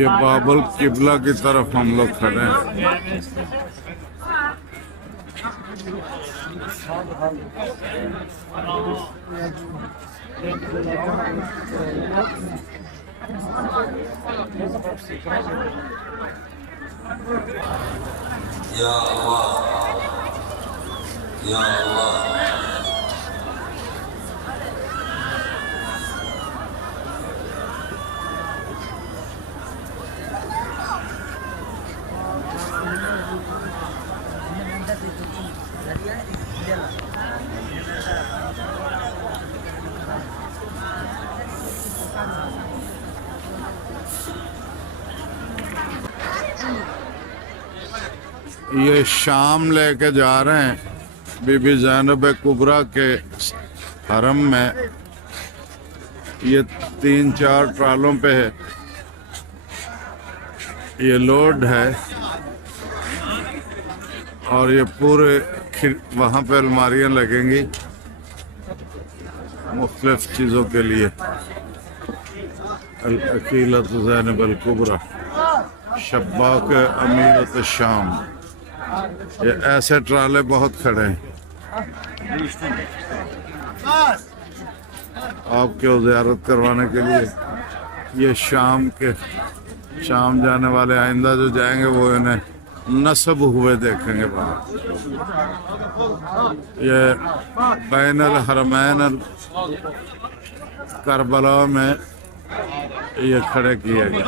ये बाबुल किबला की तरफ हम लोग खड़े हैं। या अल्लाह, या अल्लाह। ये शाम लेके जा रहे हैं बीबी ज़ैनब कुबरा के हरम में। ये 3-4 ट्रालों पे है, ये लोड है और ये पूरे वहाँ पे अलमारियाँ लगेंगी मुख्तलिफ चीज़ों के लिए। अल-अकीलत ज़ैनब अल-कुबरा शब्बाक अमीरत शाम। ये ऐसे ट्राले बहुत खड़े हैं आपके ज़ियारत करवाने के लिए। ये शाम जाने वाले आइंदा जो जाएंगे वो इन्हें नस्ब हुए देखेंगे बाहर। ये बैनुल हरमैन करबला में ये खड़े किए गए।